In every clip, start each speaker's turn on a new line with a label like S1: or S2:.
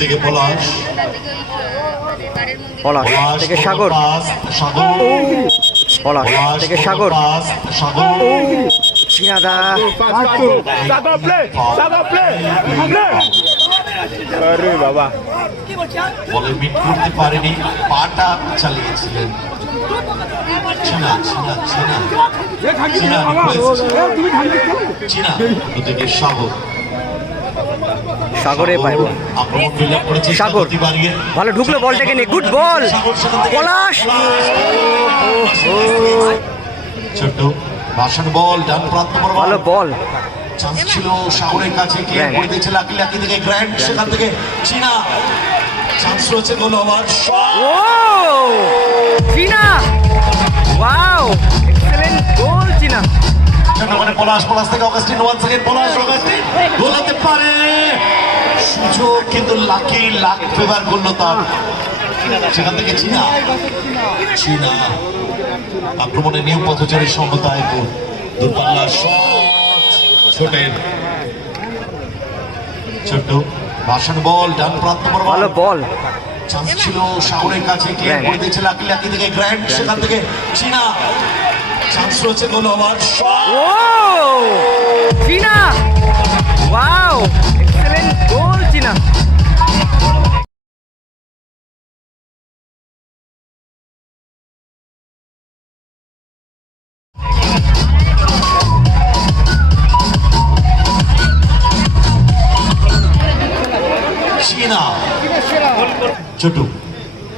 S1: থেকে পলাশ।
S2: পলাশ
S1: পলাশ
S2: থেকে সাগর। পলাশ থেকে সাগর।
S1: পাস সাগর
S2: চিনাদা
S3: Sago play! Sago play! Play! আরে বাবা।
S1: বলে মিট করতে পারেনি পাটা চালিয়েছিলেন। চিনা চিনা চিনা চিনা চিনা সাগর।
S2: সাগরে
S1: করেছে
S2: সাগর। ভালো ঢুকলো বলটাকে নিয়ে। Good ball Palash.
S1: ছোট্ট ভাষণ বল ডান প্রান্ত
S2: ভালো বল।
S1: চান্স ছিল সাগরের কাছে. দিয়েছে লাকি লাকি থেকে গ্র্যান্ড সেখান থেকে চীনা। চান্স রয়েছে গোল হওয়ার শট
S2: চিনা! ওয়াও এক্সেলেন্ট গোল চিনা।
S1: মানে পলাশ পলাশ থেকে Augustine one second Palash Augustine goal সুযোগ কিন্তু লাকি লাখ ফেভার করল তার সেখান থেকে চীনা। চীনা। আক্রমণে নিয়ম পথচারীর সঙ্গতায় দূরপাল্লা ছোটের। ছোট্ট ভাষণ বল ডান প্রান্ত
S2: ভালো বল।
S1: চান্স ছিল সাগরের কাছে। ক্লিয়ার. করে দিয়েছে লাকি? লাকি থেকে গ্র্যান্ড সেখান থেকে চীনা। চান্স রয়েছে গোল
S2: ও! চিনা! ওয়াও!
S1: ছোট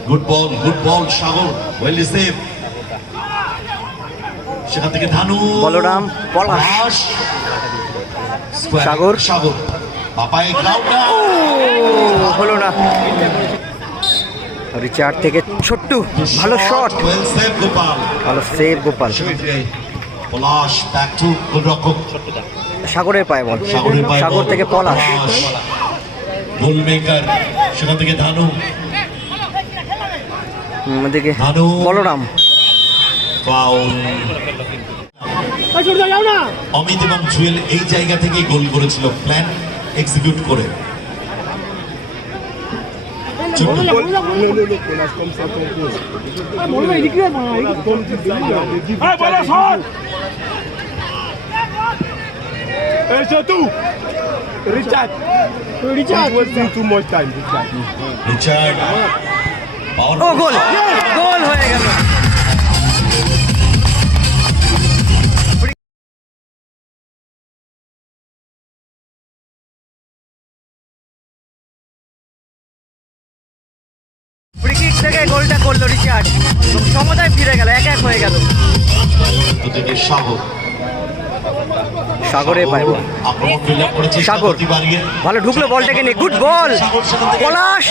S1: good ball good ball Sagar well save সেখান থেকে ধানু।
S2: বলরাম, পলাশ। সাগর।
S1: সাগর। বাপায়
S2: হলো না। রিচার্ড থেকে ছোট্টু ভালো শট
S1: ওয়েল সেভ গোপাল।
S2: ভালো save Gopal.
S1: Palash back to গোলরক্ষক।
S2: সাগরের পায় বল। সাগর থেকে পলাশ।
S1: গোল মেকার সেখান থেকে ধানু ভালো।
S2: বলরাম
S1: ফাউল অমিত এবং জুয়েল এই জায়গা থেকেই গোল করেছিল প্ল্যান এক্সিকিউট করে
S3: Hey! Hey, Satu! Richard! Richard! He wasting too much time, Richard.
S1: Richard power
S2: O goal goal হয়ে গেল। থেকে গোলটা করল রিচার্ড সমতায় ফিরে গেল এক এক হয়ে গেল।
S1: সাগর করেছে
S2: সাগর। ভালো ঢুকলো বলটাকে নিয়ে গুড বল পলাশ।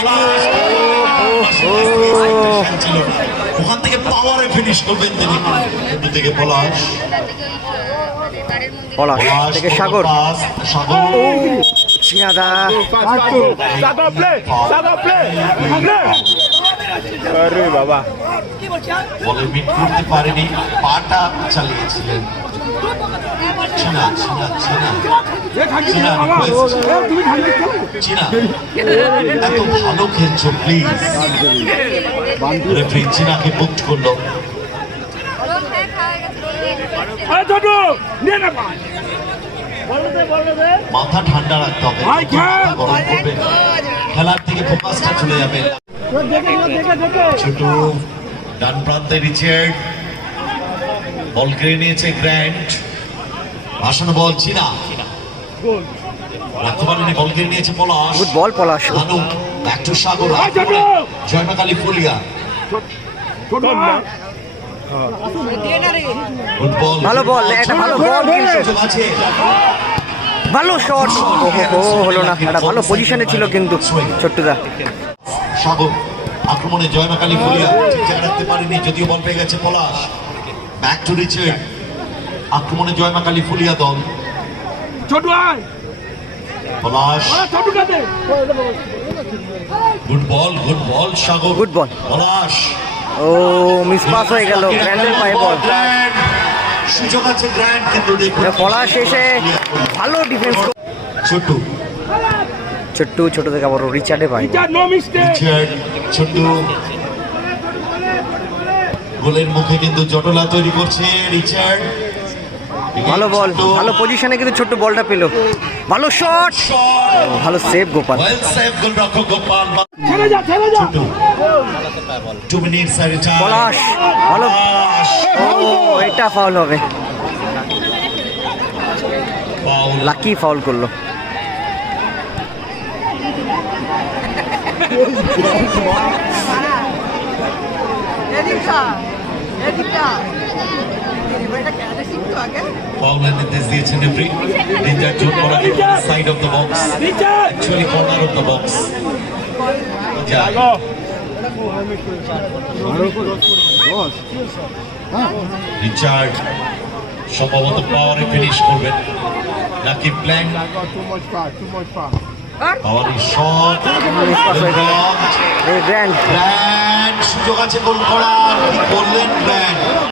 S1: ওখান থেকে পাওয়ারে ফিনিশ করবেন তিনি। ওদিকে পলাশ।
S2: পলাশ
S1: পলাশ
S2: থেকে সাগর।
S1: সাগর।
S3: আরে বাবা।
S1: বলে মিট করতে পারেনি পাটা চালিয়েছিলেন। চীনা চীনা চীনা চীনা request। এত ভালো খেলছো প্লিজ রেফারি চীনাকে বুক করল।
S3: আরে ছোটু নিয়ে না
S1: মাথা ঠান্ডা রাখতে হবে। খেলার দিকে ফোকাসটা চলে যাবে। ছোট ডান প্রান্তে রিচার্ড বল কেড়ে নিয়েছে গ্র্যান্ড। ভাসানো বল চীনা রাখতে পারেনি বল কেড়ে নিয়েছে Palash.
S2: Good ball Palash.
S1: Bhanu back to Sagar
S3: ভাই, ছোট!
S1: ফুলিয়া।
S3: ছোটু
S1: গুড বল
S2: ভালো বল, একটা ভালো বল কিন্তু। ভালো শট ও হলো না। একটা ভালো পজিশনে ছিল কিন্তু ছোট্টুদা।
S1: সাগর। আক্রমণে জয়মা কালী ফুলিয়া ঠিক রাখতে পারেনি যদিও বল পেয়ে গেছে পলাশ। ব্যাক টু রিচার্ড আক্রমণে জয়মা কালী ফুলিয়া দল।
S3: ছোটু আয়
S1: Palash good ball good ball Sagar.
S2: Good ball.
S1: Palash.
S2: ও মিস পাস হয়ে গেল। গ্র্যান্ডের পায়ে বল
S1: গ্র্যান্ড। সুযোগ আছে গ্র্যান্ড কিন্তু দেখুন
S2: পলাশ এসে ভালো ডিফেন্স
S1: ছোট্ট।
S2: ছোট্টু ছোট থেকে বড়। রিচার্ডে পাই
S1: ছোট্ট। গোলের মুখে কিন্তু জটলা তৈরি করছে রিচার্ড।
S2: ভালো বল ভালো পজিশনে কিন্তু ছোট্ট বলটা পেল। ভালো শট ভালো সেভ গোপাল। পলাশ ভালো। ও এটা ফাউল হবে। লাকি ফাউল করল।
S4: আগে
S1: ফাউলের নির্দেশ দিয়েছেন রেফারি ডেঞ্জার জোন করা side of the box
S3: Richard.
S1: Actually corner of the box যায়
S3: Go.
S1: রিচার্ড সম্ভবত পাওয়ারে ফিনিশ করবেন নাকি প্ল্যান পাওয়ারের শট ব্র্যান্ড সুযোগ আছে গোল করার। কি করলেন ব্র্যান্ড